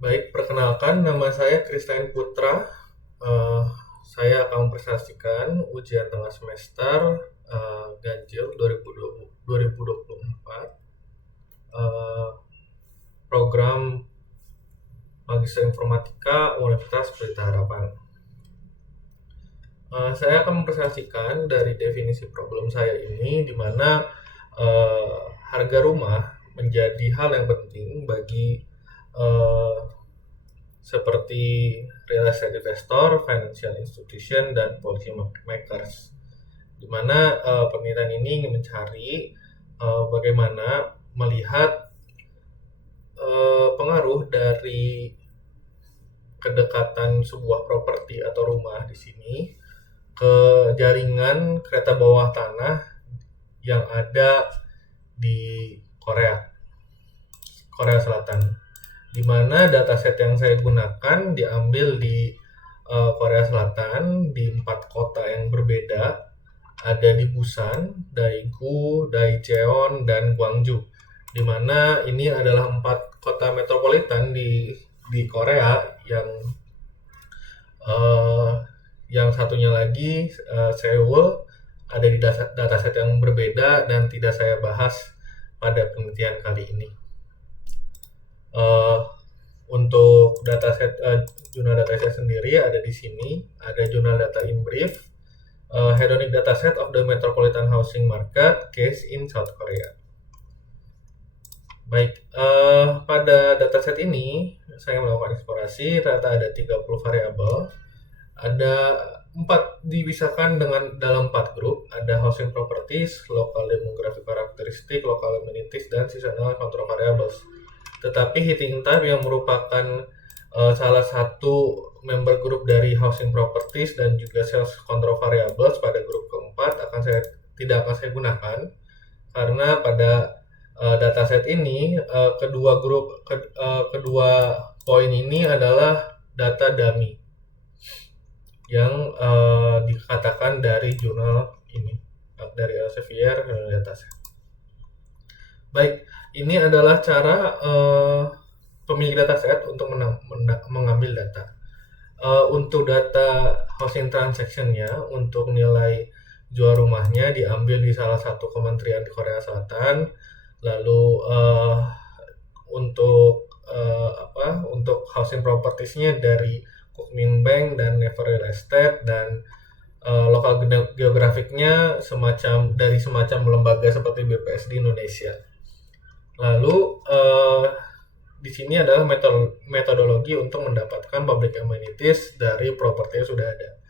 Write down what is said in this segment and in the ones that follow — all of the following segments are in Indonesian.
Baik, perkenalkan nama saya Kristain Putra. Eh, saya akan mempresentasikan ujian tengah semester Ganjil 2024 eh, program Magister Informatika Universitas Pelita Harapan. Saya akan mempresentasikan dari definisi problem saya ini, di mana eh, harga rumah menjadi hal yang penting bagi eh, seperti real estate investor, financial institution, dan policy makers. Di mana penelitian ini ingin mencari bagaimana melihat pengaruh dari kedekatan sebuah properti atau rumah di sini ke jaringan kereta bawah tanah yang ada di Korea Selatan, di mana dataset yang saya gunakan diambil di Korea Selatan di 4 kota yang berbeda, ada di Busan, Daegu, Daejeon, dan Gwangju, di mana ini adalah 4 kota metropolitan di Korea uh, yang satunya lagi Seoul ada di dataset yang berbeda dan tidak saya bahas pada penelitian kali ini. Uh, untuk dataset jurnal dataset sendiri ada di sini, ada jurnal data in brief, hedonic dataset of the metropolitan housing market case in South Korea. Baik, pada dataset ini saya melakukan eksplorasi, ternyata ada 30 variabel. Ada 4 dipisahkan dalam 4 grup, ada housing properties, local demographic characteristic, local amenities, dan seasonal control variables. Tetapi heating type yang merupakan salah satu member group dari housing properties dan juga sales control variables pada grup keempat tidak akan saya gunakan, karena pada dataset ini kedua poin ini adalah data dummy yang dikatakan dari jurnal ini, dari Elsevier dataset. Baik, ini adalah cara pemilik dataset untuk mengambil data. Untuk data housing transaction-nya, untuk nilai jual rumahnya diambil di salah satu kementerian di Korea Selatan. Lalu untuk housing properties-nya dari Kukmin Bank dan Never Real Estate, dan lokal geografiknya dari semacam lembaga seperti BPS di Indonesia. Lalu di sini adalah metodologi untuk mendapatkan public amenities dari properti yang sudah ada.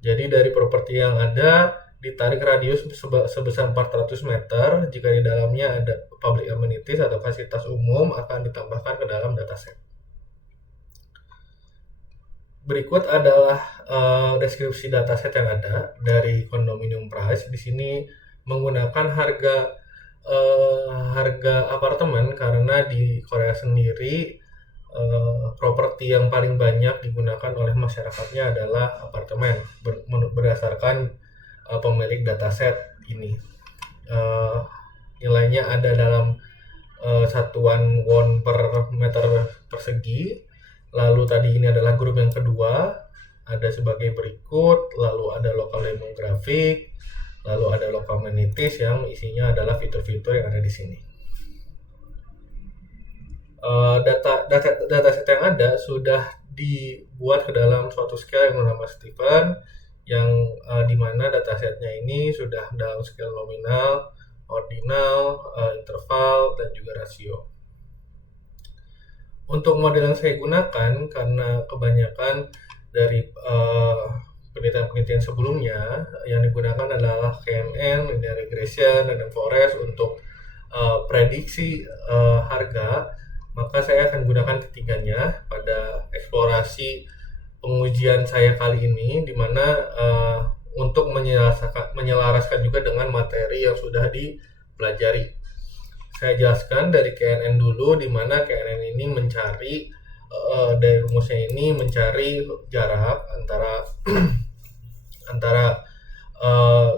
Jadi dari properti yang ada ditarik radius sebesar 400 meter. Jika di dalamnya ada public amenities atau fasilitas umum, akan ditambahkan ke dalam dataset. Berikut adalah deskripsi dataset yang ada dari condominium price. Di sini menggunakan harga apartemen, karena di Korea sendiri properti yang paling banyak digunakan oleh masyarakatnya adalah apartemen berdasarkan pemilik dataset ini. Nilainya ada dalam satuan won per meter persegi. Lalu tadi ini adalah grup yang kedua, ada sebagai berikut. Lalu ada local demographic, lalu ada local amenities yang isinya adalah fitur-fitur yang ada di sini. Dataset yang ada sudah dibuat ke dalam suatu scale yang bernama Stephen, yang dimana datasetnya ini sudah dalam scale nominal, ordinal, interval, dan juga rasio. Untuk model yang saya gunakan, karena kebanyakan dari penelitian-penelitian sebelumnya yang digunakan adalah KNN, linear regression, random forest untuk prediksi harga, maka saya akan gunakan ketiganya pada eksplorasi pengujian saya kali ini, di mana untuk menyelaraskan juga dengan materi yang sudah dipelajari. Saya jelaskan dari KNN dulu, di mana KNN ini mencari dari rumusnya ini mencari jarak antara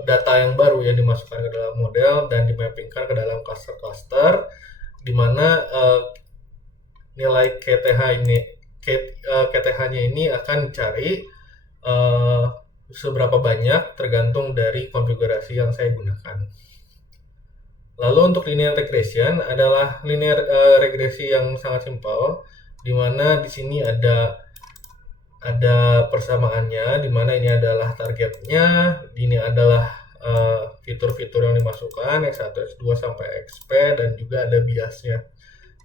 data yang baru yang dimasukkan ke dalam model dan dimappingkan ke dalam cluster-cluster, di mana nilai KTH-nya ini akan dicari seberapa banyak tergantung dari konfigurasi yang saya gunakan. Lalu untuk linear regression adalah linear regresi yang sangat simpel, di mana di sini ada persamaannya, di mana ini adalah targetnya, ini adalah fitur-fitur yang dimasukkan X1, X2 sampai XP, dan juga ada biasnya.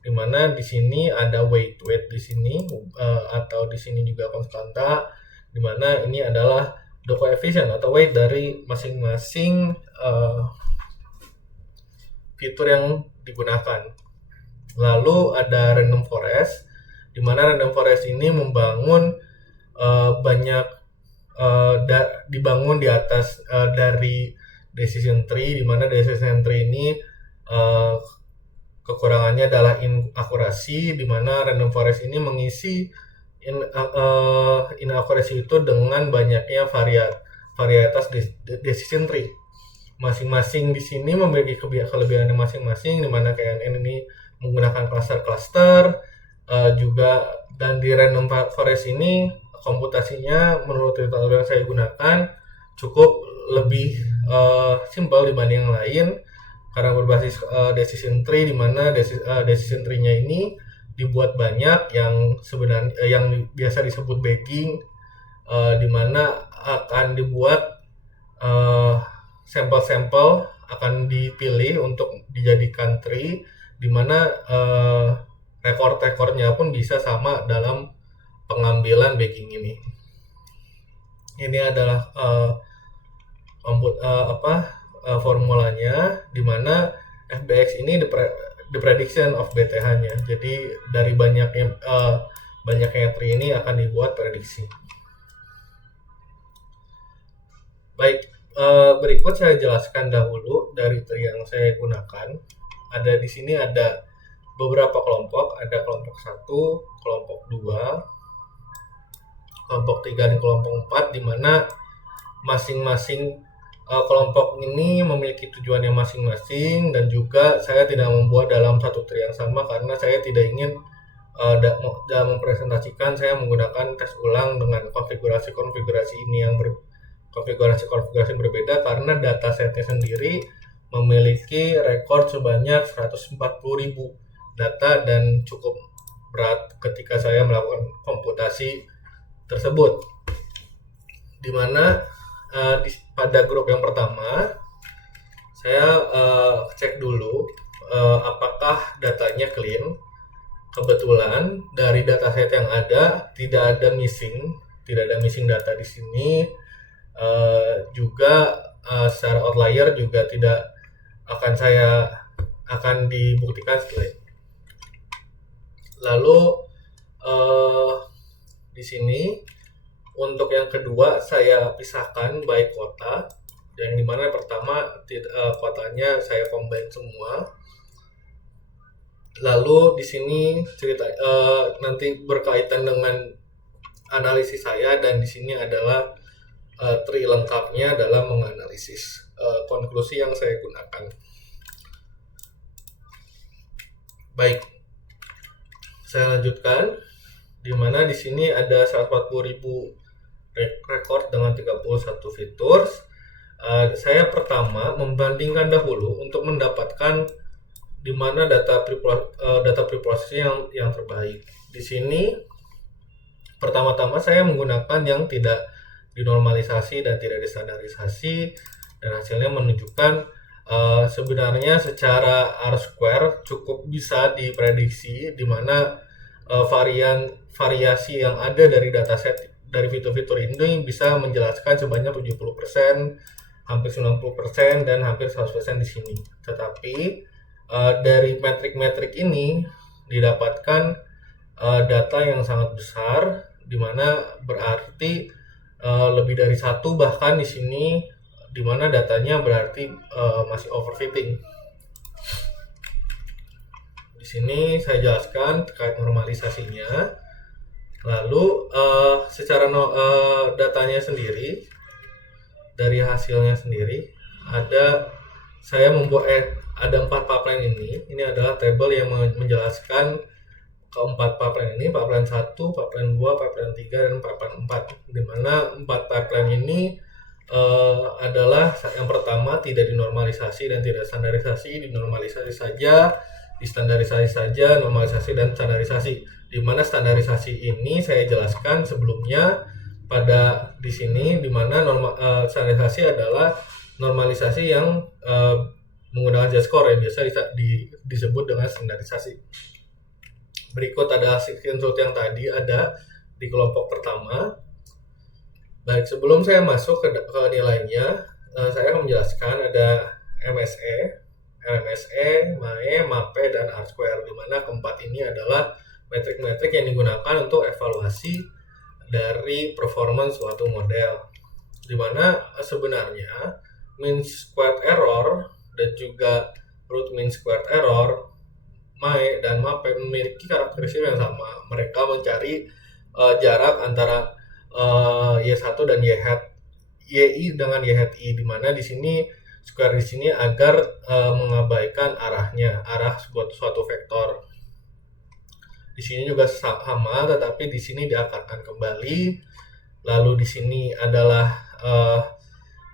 Di mana di sini ada weight di sini atau di sini juga konstanta, di mana ini adalah the coefficient atau weight dari masing-masing fitur yang digunakan. Lalu ada random forest, di mana random forest ini membangun dibangun di atas dari decision tree, di mana decision tree ini kekurangannya adalah inakurasi, di mana random forest ini mengisi inakurasi itu dengan banyaknya varietas decision tree. Masing-masing di sini memiliki kelebihannya masing-masing, di mana KNN ini menggunakan cluster-cluster juga, dan di random forest ini komputasinya menurut tutorial yang saya gunakan cukup lebih simpel dibanding yang lain karena berbasis decision tree, di mana decision tree-nya ini dibuat banyak yang sebenarnya yang biasa disebut bagging, di mana akan dibuat sampel-sampel akan dipilih untuk dijadikan tree, di mana rekor-rekornya pun bisa sama dalam pengambilan bagging ini. Ini adalah formulanya, di mana FBX ini the prediction of BTH-nya. Jadi dari banyaknya tree ini akan dibuat prediksi. Baik, berikut saya jelaskan dahulu dari tree yang saya gunakan. Ada di sini ada beberapa kelompok, ada kelompok 1, kelompok 2, kelompok 3 dan kelompok 4, di mana masing-masing kelompok ini memiliki tujuannya masing-masing, dan juga saya tidak membuat dalam satu tree yang sama karena saya tidak ingin dalam mempresentasikan saya menggunakan tes ulang dengan konfigurasi ini yang konfigurasi berbeda, karena datasetnya sendiri memiliki rekor sebanyak 140.000 data dan cukup berat ketika saya melakukan komputasi tersebut. Di mana pada grup yang pertama saya cek dulu apakah datanya clean. Kebetulan dari dataset yang ada tidak ada missing data di sini. Juga secara outlier juga tidak akan dibuktikan setelah. Lalu di sini untuk yang kedua saya pisahkan by kota, yang dimana pertama kotanya saya combine semua. Lalu di sini nanti berkaitan dengan analisis saya, dan di sini adalah tree lengkapnya dalam menganalisis konklusi yang saya gunakan. Baik, saya lanjutkan, di mana di sini ada 140.000 record dengan 31 fitur. Saya pertama membandingkan dahulu untuk mendapatkan di mana data preprocessing yang terbaik. Di sini pertama-tama saya menggunakan yang tidak dinormalisasi dan tidak distandarisasi, dan hasilnya menunjukkan sebenarnya secara R-square cukup bisa diprediksi, di mana variasi yang ada dari dataset dari fitur-fitur ini bisa menjelaskan sebanyak 70%, hampir 90%, dan hampir 100% di sini. Tetapi dari metrik-metrik ini didapatkan data yang sangat besar, di mana berarti lebih dari satu, bahkan di sini di mana datanya berarti masih overfitting. Di sini saya jelaskan terkait normalisasinya. Lalu secara datanya sendiri, dari hasilnya sendiri saya membuat ada 4 pipeline ini. Ini adalah table yang menjelaskan keempat pipeline ini, pipeline 1, pipeline 2, pipeline 3, dan pipeline 4. Di mana 4 pipeline ini adalah yang pertama tidak dinormalisasi dan tidak standarisasi, dinormalisasi saja, distandarisasi saja, normalisasi dan standarisasi. Di mana standarisasi ini saya jelaskan sebelumnya pada di sini, di mana standarisasi adalah normalisasi yang menggunakan Z-score yang biasa disebut dengan standarisasi. Berikut ada screenshot yang tadi ada di kelompok pertama. Baik, sebelum saya masuk ke nilainya, saya akan menjelaskan ada MSE, LMSE, MAE, MAPE, dan R-square, di mana keempat ini adalah metrik-metrik yang digunakan untuk evaluasi dari performance suatu model. Di mana sebenarnya mean squared error dan juga root mean squared error, MAE dan MAPE memiliki karakteristik yang sama. Mereka mencari jarak antara Y1 dan YI dengan YI, di mana di sini square di sini agar mengabaikan arah suatu vektor. Di sini juga sama, tetapi di sini diakarkan kembali. Lalu di sini adalah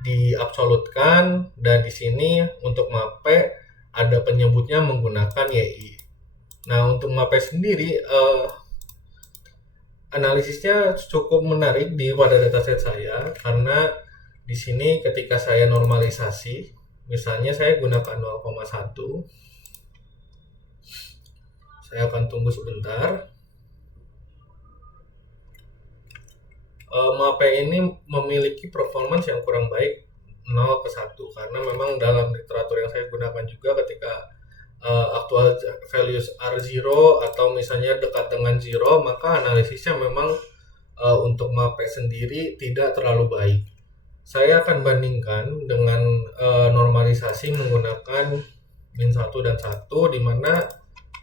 diabsolutkan, dan di sini untuk MAPE ada penyebutnya menggunakan YI. Nah, untuk MAPE sendiri analisisnya cukup menarik pada dataset saya, karena di sini ketika saya normalisasi, misalnya saya gunakan 0,1, saya akan tunggu sebentar. MAPE ini memiliki performance yang kurang baik 0 ke 1, karena memang dalam literatur yang saya gunakan juga ketika actual values R0 atau misalnya dekat dengan 0, maka analisisnya memang untuk MAPE sendiri tidak terlalu baik. Saya akan bandingkan dengan normalisasi menggunakan min 1 dan 1, di mana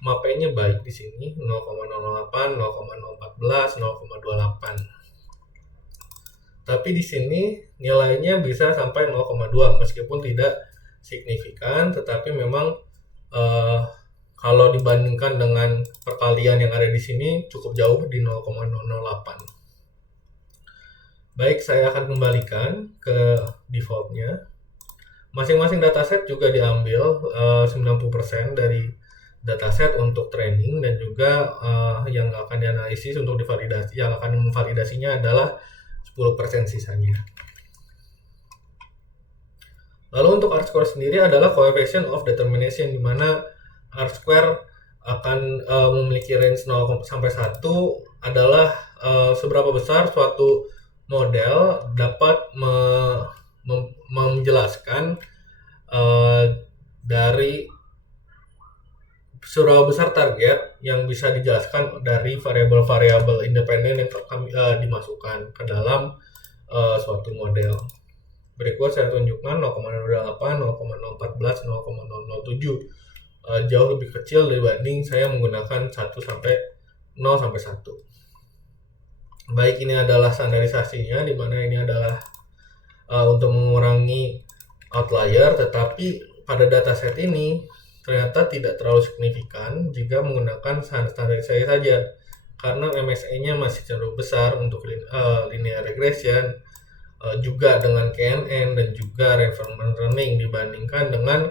MAPE-nya baik di sini 0,08, 0,014, 0,28. Tapi di sini nilainya bisa sampai 0,2 meskipun tidak signifikan, tetapi memang kalau dibandingkan dengan perkalian yang ada di sini cukup jauh di 0,008. Baik, saya akan kembalikan ke defaultnya. Masing-masing dataset juga diambil 90% dari dataset untuk training, dan juga yang akan dianalisis untuk divalidasi, yang akan memvalidasinya adalah 10% sisanya. Lalu untuk R-square sendiri adalah coefficient of determination, di mana R-square akan memiliki range 0 sampai 1 adalah seberapa besar suatu model dapat menjelaskan dari seberapa besar target yang bisa dijelaskan dari variabel-variabel independen yang dimasukkan ke dalam suatu model. Berikut saya tunjukkan 0,08, 0,014, 0,007. Jauh lebih kecil dibanding saya menggunakan 0 sampai 1. Baik, ini adalah standarisasinya, di mana ini adalah untuk mengurangi outlier, tetapi pada dataset ini ternyata tidak terlalu signifikan jika menggunakan standarisasi saja, karena MSE-nya masih cenderung besar untuk linear regression, juga dengan KNN dan juga reinforcement learning dibandingkan dengan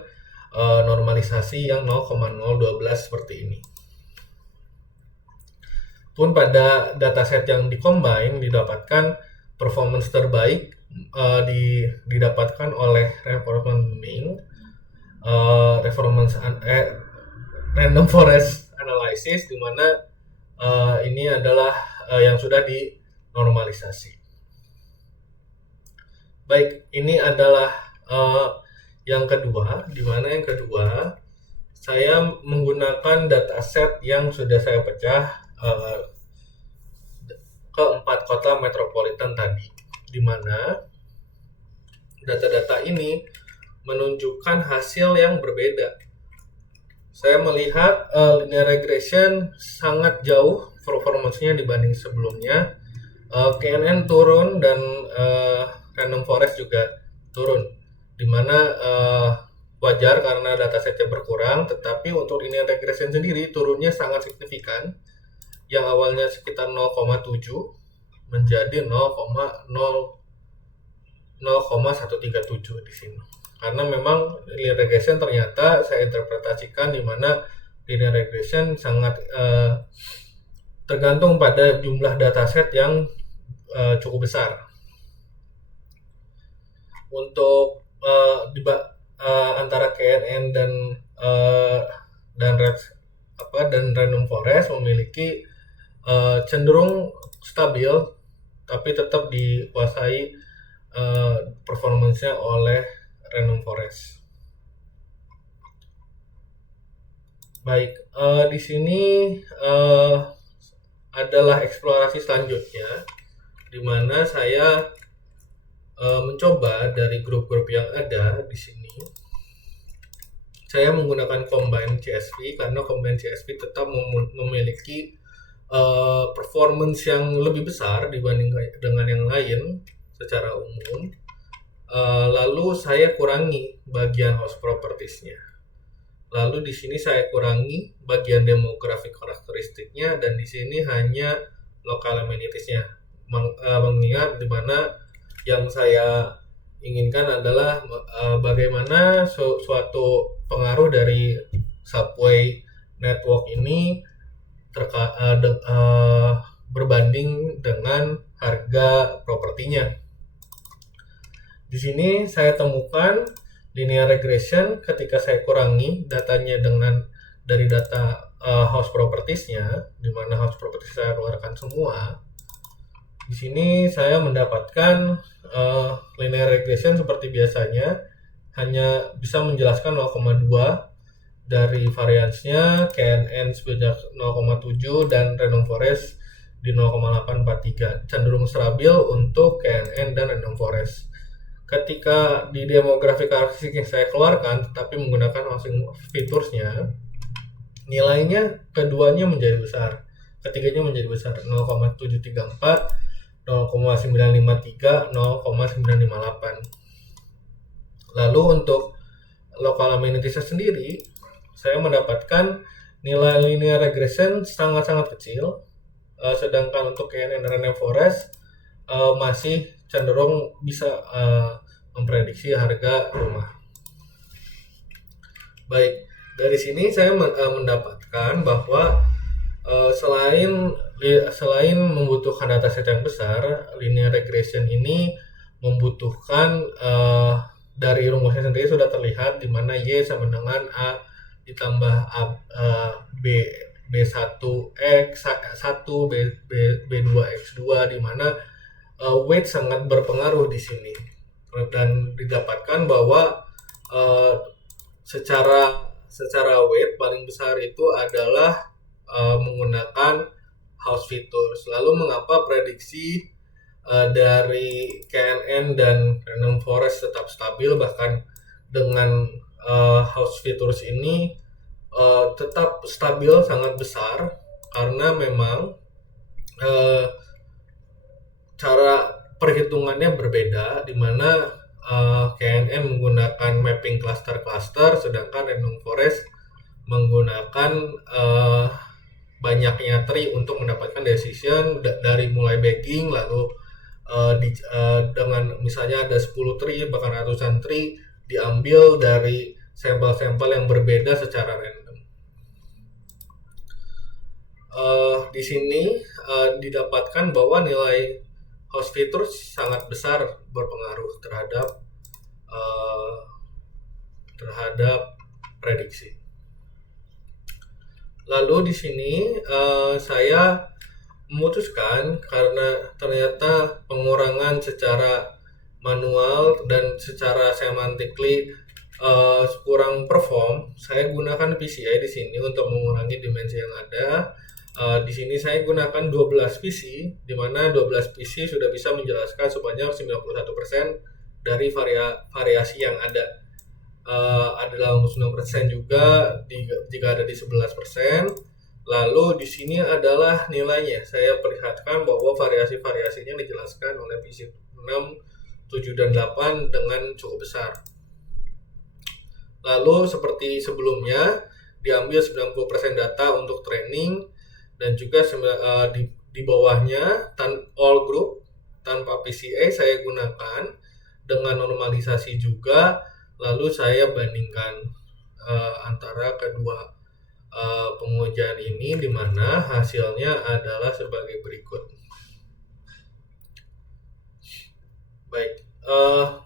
normalisasi yang 0,012 seperti ini. Pun pada dataset yang dikombine didapatkan performance terbaik didapatkan oleh reinforcement learning, random forest analysis, di mana ini adalah yang sudah dinormalisasi. Baik, ini adalah yang kedua, di mana yang kedua saya menggunakan dataset yang sudah saya pecah ke 4 kota metropolitan tadi, di mana data-data ini menunjukkan hasil yang berbeda. Saya melihat linear regression sangat jauh performance-nya dibanding sebelumnya. KNN turun dan random forest juga turun, dimana wajar karena datasetnya berkurang, tetapi untuk linear regression sendiri turunnya sangat signifikan, yang awalnya sekitar 0,7 menjadi 0,137 di sini. Karena memang linear regression ternyata saya interpretasikan di mana linear regression sangat tergantung pada jumlah dataset yang cukup besar. Untuk antara KNN dan random forest memiliki cenderung stabil, tapi tetap dikuasai performance-nya oleh random forest. Baik, di sini adalah eksplorasi selanjutnya, di mana saya mencoba dari grup-grup yang ada di sini. Saya menggunakan combine CSV karena combine CSV tetap memiliki performance yang lebih besar dibanding dengan yang lain secara umum. Lalu saya kurangi bagian host properties-nya. Lalu di sini saya kurangi bagian demographic karakteristiknya, dan di sini hanya local amenities-nya. Mengingat di mana yang saya inginkan adalah bagaimana suatu pengaruh dari subway network ini berbanding dengan harga propertinya. Di sini saya temukan linear regression ketika saya kurangi datanya dari data house properties-nya, di mana house properties saya keluarkan semua. Di sini saya mendapatkan linear regression seperti biasanya, hanya bisa menjelaskan 0,2 dari variansnya, KNN sebanyak 0,7 dan random forest di 0,843. Cenderung stabil untuk KNN dan random forest. Ketika di demographic karakteristik yang saya keluarkan tetapi menggunakan housing features-nya, nilainya keduanya menjadi besar, ketiganya menjadi besar, 0,734, 0,953, 0,958. Lalu untuk local amenities sendiri, saya mendapatkan nilai linear regression sangat-sangat kecil, sedangkan untuk KNN dan random forest masih cenderung bisa memprediksi harga rumah. Baik, dari sini saya mendapatkan bahwa selain membutuhkan dataset yang besar, linear regression ini membutuhkan dari rumusnya sendiri sudah terlihat di mana Y sama dengan A ditambah B1X1 B2X2, di mana weight sangat berpengaruh di sini, dan didapatkan bahwa secara weight paling besar itu adalah menggunakan house features. Lalu mengapa prediksi dari KNN dan random forest tetap stabil bahkan dengan house features ini tetap stabil sangat besar? Karena memang cara perhitungannya berbeda, di mana KNN menggunakan mapping cluster-cluster, sedangkan random forest menggunakan banyaknya tree untuk mendapatkan decision dari mulai bagging, lalu dengan misalnya ada 10 tree bahkan ratusan tree diambil dari sampel-sampel yang berbeda secara random. Di sini didapatkan bahwa nilai house features sangat besar berpengaruh terhadap prediksi. Lalu di sini saya memutuskan, karena ternyata pengurangan secara manual dan secara semantically kurang perform, saya gunakan PCI di sini untuk mengurangi dimensi yang ada. Di sini saya gunakan 12 PC, di mana 12 PC sudah bisa menjelaskan sebanyak 91% dari variasi yang ada. Adalah 9% juga jika ada di 11%. Lalu di sini adalah nilainya. Saya perlihatkan bahwa variasi-variasinya dijelaskan oleh PC 6, 7, dan 8 dengan cukup besar. Lalu seperti sebelumnya, diambil 90% data untuk training, dan juga di bawahnya all group tanpa PCA saya gunakan dengan normalisasi juga, lalu saya bandingkan antara kedua pengujian ini, di mana hasilnya adalah sebagai berikut. Baik,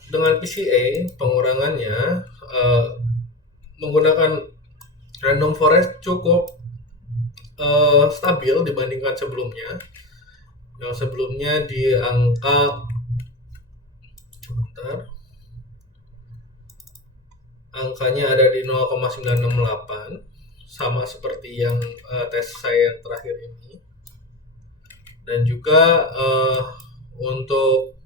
dengan PCA pengurangannya menggunakan random forest cukup stabil dibandingkan sebelumnya. Yang sebelumnya di angka angkanya ada di 0,968, sama seperti yang tes saya yang terakhir ini. Dan juga untuk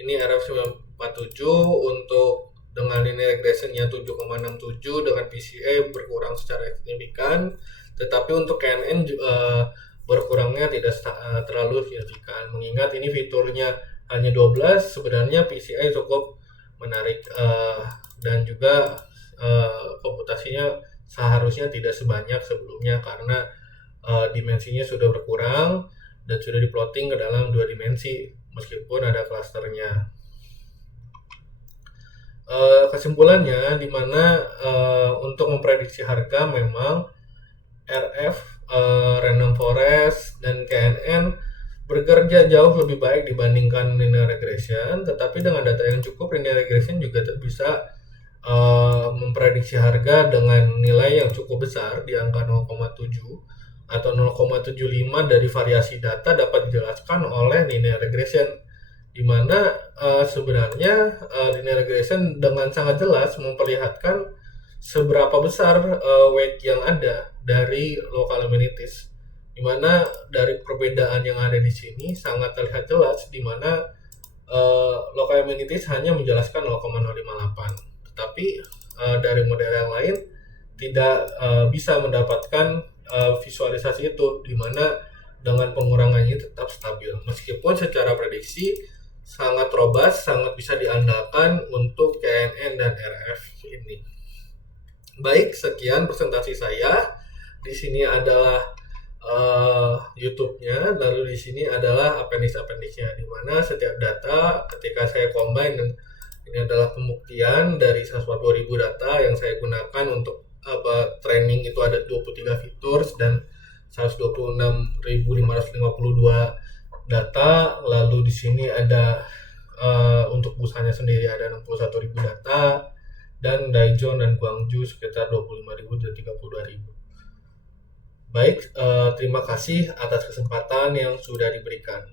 ini RF947 untuk dengan linear regressionnya 7,67 dengan PCA berkurang secara signifikan, tetapi untuk KNN berkurangnya tidak terlalu signifikan, mengingat ini fiturnya hanya 12, sebenarnya PCA cukup menarik dan juga komputasinya seharusnya tidak sebanyak sebelumnya karena dimensinya sudah berkurang dan sudah diplotting ke dalam 2 dimensi meskipun ada klasternya. Kesimpulannya, di mana untuk memprediksi harga memang RF, random forest, dan KNN bekerja jauh lebih baik dibandingkan linear regression, tetapi dengan data yang cukup linear regression juga bisa memprediksi harga dengan nilai yang cukup besar di angka 0,7 atau 0,75 dari variasi data dapat dijelaskan oleh linear regression, di mana sebenarnya linear regression dengan sangat jelas memperlihatkan seberapa besar weight yang ada dari local amenities, di mana dari perbedaan yang ada di sini sangat terlihat jelas, di mana local amenities hanya menjelaskan 0,058, tetapi dari model yang lain tidak bisa mendapatkan visualisasi itu, di mana dengan pengurangannya tetap stabil meskipun secara prediksi sangat robust, sangat bisa diandalkan untuk KNN dan RF ini. Baik, sekian presentasi saya. Di sini adalah YouTube-nya, lalu di sini adalah appendix-appendix-nya, di mana setiap data ketika saya combine, dan ini adalah pembuktian dari 140.000 data yang saya gunakan untuk training. Itu ada 23 features dan 126.552 data. Lalu di sini ada untuk busanya sendiri ada 61.000 data, dan Daejeon dan Gwangju sekitar 25.000 dan 32.000. Baik, terima kasih atas kesempatan yang sudah diberikan.